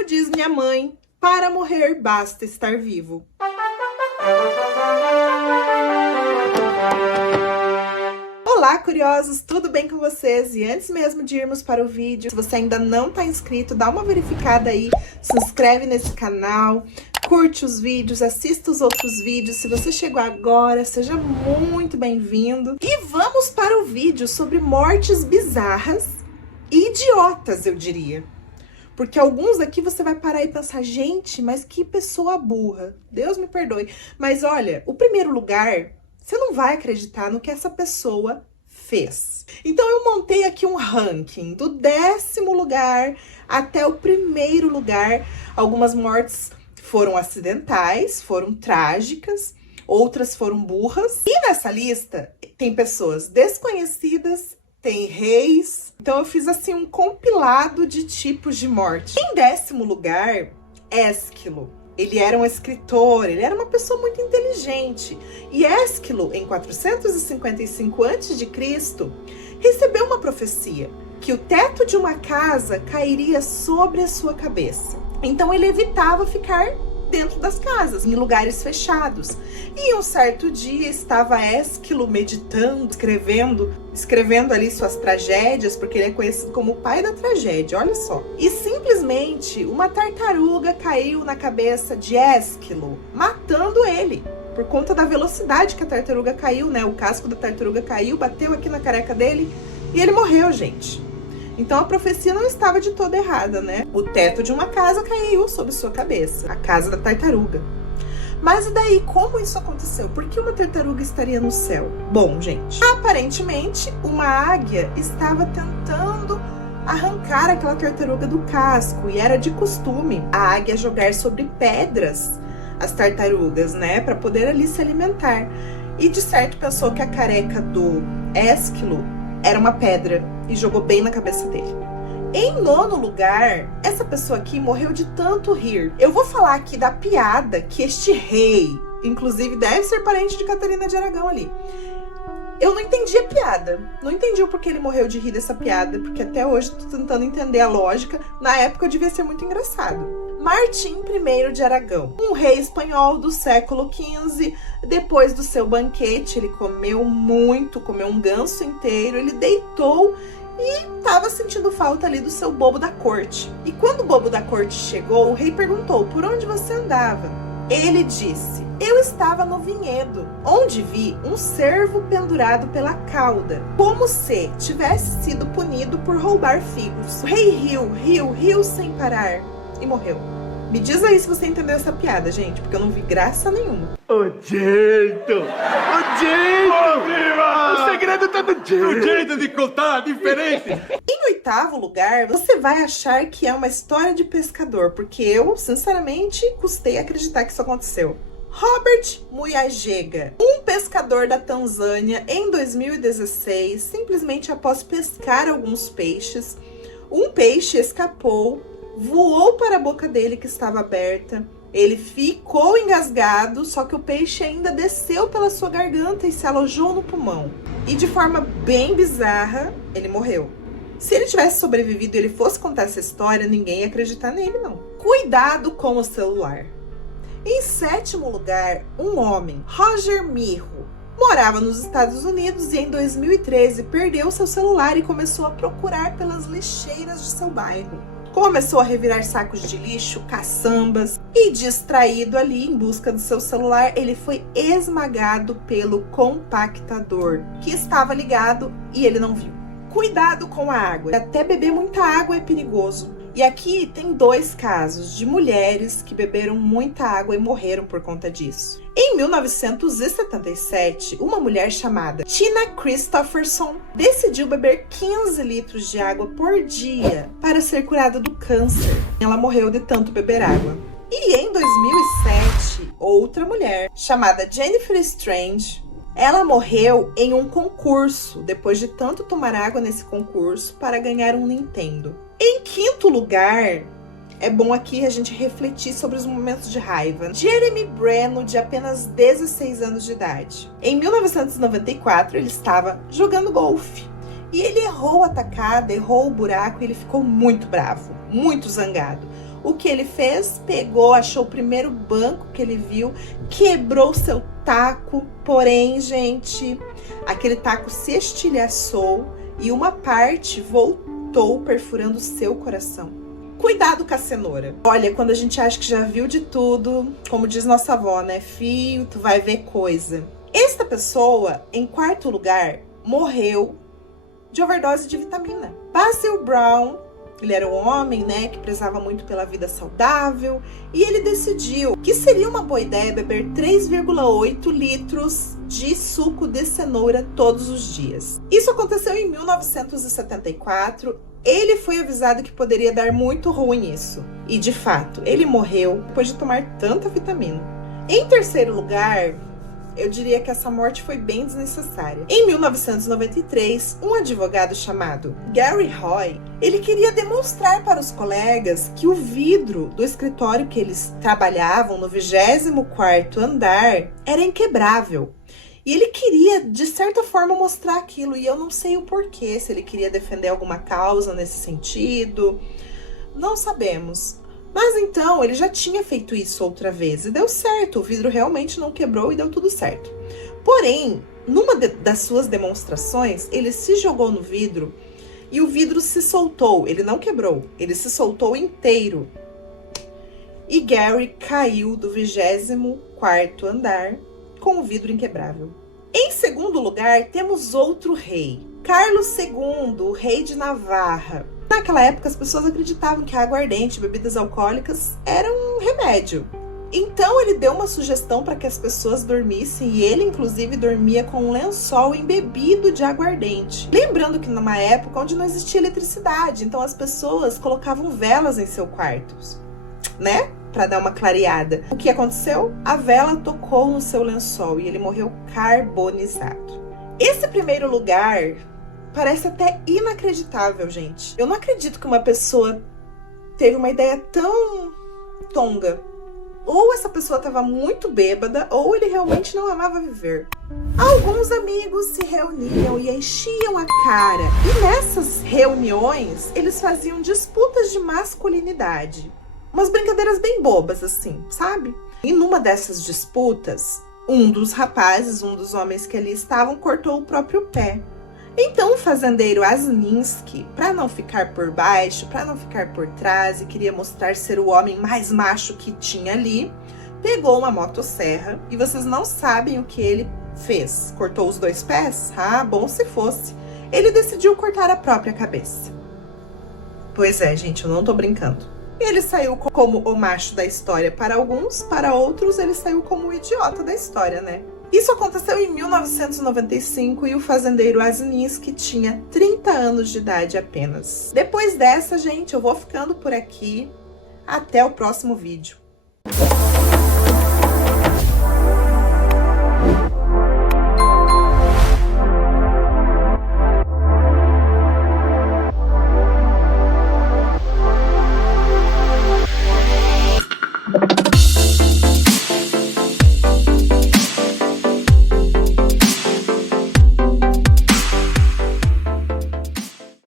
Como diz minha mãe, para morrer basta estar vivo. Olá, curiosos! Tudo bem com vocês? E antes mesmo de irmos para o vídeo, se você ainda não está inscrito, dá uma verificada aí, se inscreve nesse canal, curte os vídeos, assista os outros vídeos. Se você chegou agora, seja muito bem-vindo. E vamos para o vídeo sobre mortes bizarras e idiotas, eu diria. Porque alguns aqui você vai parar e pensar, gente, mas que pessoa burra. Deus me perdoe. Mas olha, o primeiro lugar, você não vai acreditar no que essa pessoa fez. Então eu montei aqui um ranking do 10º lugar até o primeiro lugar. Algumas mortes foram acidentais, foram trágicas, outras foram burras. E nessa lista tem pessoas desconhecidas, tem reis. Então eu fiz assim um compilado de tipos de morte. Em 10º lugar, Ésquilo. Ele era um escritor, ele era uma pessoa muito inteligente. E Ésquilo, em 455 a.C., recebeu uma profecia que o teto de uma casa cairia sobre a sua cabeça. Então ele evitava ficar dentro das casas, em lugares fechados. E um certo dia estava Ésquilo meditando, escrevendo ali suas tragédias, porque ele é conhecido como o pai da tragédia, olha só. E simplesmente uma tartaruga caiu na cabeça de Ésquilo, matando ele. Por conta da velocidade que a tartaruga caiu, né? O casco da tartaruga caiu, bateu aqui na careca dele e ele morreu, gente. Então a profecia não estava de toda errada, né? O teto de uma casa caiu sobre sua cabeça, a casa da tartaruga. Mas e daí, como isso aconteceu? Por que uma tartaruga estaria no céu? Bom, gente, aparentemente uma águia estava tentando arrancar aquela tartaruga do casco, e era de costume a águia jogar sobre pedras as tartarugas, né? Para poder ali se alimentar. E de certo pensou que a careca do Ésquilo era uma pedra e jogou bem na cabeça dele. Em 9º lugar, essa pessoa aqui morreu de tanto rir. Eu vou falar aqui da piada que este rei, inclusive deve ser parente de Catarina de Aragão ali. Eu não entendi a piada. Não entendi o porquê ele morreu de rir dessa piada, porque até hoje tô tentando entender a lógica. Na época devia ser muito engraçado. Martim I de Aragão, um rei espanhol do século XV, depois do seu banquete, ele comeu muito, comeu um ganso inteiro, ele deitou e estava sentindo falta ali do seu bobo da corte. E quando o bobo da corte chegou, o rei perguntou, por onde você andava? Ele disse, eu estava no vinhedo, onde vi um cervo pendurado pela cauda, como se tivesse sido punido por roubar figos. O rei riu sem parar e morreu. Me diz aí se você entendeu essa piada, gente, porque eu não vi graça nenhuma. O jeito! O segredo tá no jeito! O jeito de contar, diferente! Em 8º lugar, você vai achar que é uma história de pescador, porque eu, sinceramente, custei acreditar que isso aconteceu. Robert Muyajega, um pescador da Tanzânia, em 2016, simplesmente após pescar alguns peixes, um peixe escapou, voou para a boca dele que estava aberta, ele ficou engasgado, só que o peixe ainda desceu pela sua garganta e se alojou no pulmão. E de forma bem bizarra, ele morreu. Se ele tivesse sobrevivido e ele fosse contar essa história, ninguém ia acreditar nele, não. Cuidado com o celular. Em 7º lugar, um homem, Roger Mirro, morava nos Estados Unidos e em 2013 perdeu seu celular e começou a procurar pelas lixeiras de seu bairro. Começou a revirar sacos de lixo, caçambas e, distraído ali em busca do seu celular, ele foi esmagado pelo compactador que estava ligado e ele não viu. Cuidado com a água. Até beber muita água é perigoso. E aqui tem 2 casos de mulheres que beberam muita água e morreram por conta disso. Em 1977, uma mulher chamada Tina Christopherson decidiu beber 15 litros de água por dia para ser curada do câncer. Ela morreu de tanto beber água. E em 2007, outra mulher chamada Jennifer Strange, ela morreu em um concurso, depois de tanto tomar água nesse concurso para ganhar um Nintendo. Em 5º lugar, é bom aqui a gente refletir sobre os momentos de raiva. Jeremy Breno, de apenas 16 anos de idade. Em 1994, ele estava jogando golfe. E ele errou a tacada, errou o buraco e ele ficou muito bravo, muito zangado. O que ele fez? Pegou, achou o primeiro banco que ele viu, quebrou seu taco, porém, gente, aquele taco se estilhaçou e uma parte voltou perfurando seu coração. Cuidado com a cenoura. Olha, quando a gente acha que já viu de tudo, como diz nossa avó, né? Filho, tu vai ver coisa. Esta pessoa, em quarto lugar, morreu de overdose de vitamina. Basil Brown, ele era um homem, né, que prezava muito pela vida saudável, e ele decidiu que seria uma boa ideia beber 3,8 litros de suco de cenoura todos os dias. Isso aconteceu em 1974. Ele foi avisado que poderia dar muito ruim isso. E, de fato, ele morreu depois de tomar tanta vitamina. Em terceiro lugar, eu diria que essa morte foi bem desnecessária. Em 1993, um advogado chamado Gary Roy, ele queria demonstrar para os colegas que o vidro do escritório que eles trabalhavam no 24º andar era inquebrável. E ele queria, de certa forma, mostrar aquilo. E eu não sei o porquê, se ele queria defender alguma causa nesse sentido. Não sabemos. Mas então, ele já tinha feito isso outra vez. E deu certo. O vidro realmente não quebrou e deu tudo certo. Porém, numa das suas demonstrações, ele se jogou no vidro. E o vidro se soltou. Ele não quebrou. Ele se soltou inteiro. E Gary caiu do 24º andar com o vidro inquebrável. Em segundo lugar, temos outro rei, Carlos II, o rei de Navarra. Naquela época, as pessoas acreditavam que a aguardente e bebidas alcoólicas eram um remédio. Então, ele deu uma sugestão para que as pessoas dormissem, e ele, inclusive, dormia com um lençol embebido de aguardente. Lembrando que numa época onde não existia eletricidade, então as pessoas colocavam velas em seus quartos, né? Para dar uma clareada. O que aconteceu? A vela tocou no seu lençol e ele morreu carbonizado. Esse primeiro lugar parece até inacreditável, gente. Eu não acredito que uma pessoa teve uma ideia tão tonga. Ou essa pessoa estava muito bêbada, ou ele realmente não amava viver. Alguns amigos se reuniam e enchiam a cara. E nessas reuniões, eles faziam disputas de masculinidade. Umas brincadeiras bem bobas, assim, sabe? E numa dessas disputas, um dos rapazes, um dos homens que ali estavam, cortou o próprio pé. Então o fazendeiro Asninski, para não ficar por baixo, para não ficar por trás, e queria mostrar ser o homem mais macho que tinha ali, pegou uma motosserra, e vocês não sabem o que ele fez. Cortou os dois pés? Ah, bom se fosse. Ele decidiu cortar a própria cabeça. Pois é, gente, eu não tô brincando. Ele saiu como o macho da história para alguns, para outros ele saiu como o idiota da história, né? Isso aconteceu em 1995 e o fazendeiro Asninski tinha 30 anos de idade apenas. Depois dessa, gente, eu vou ficando por aqui. Até o próximo vídeo.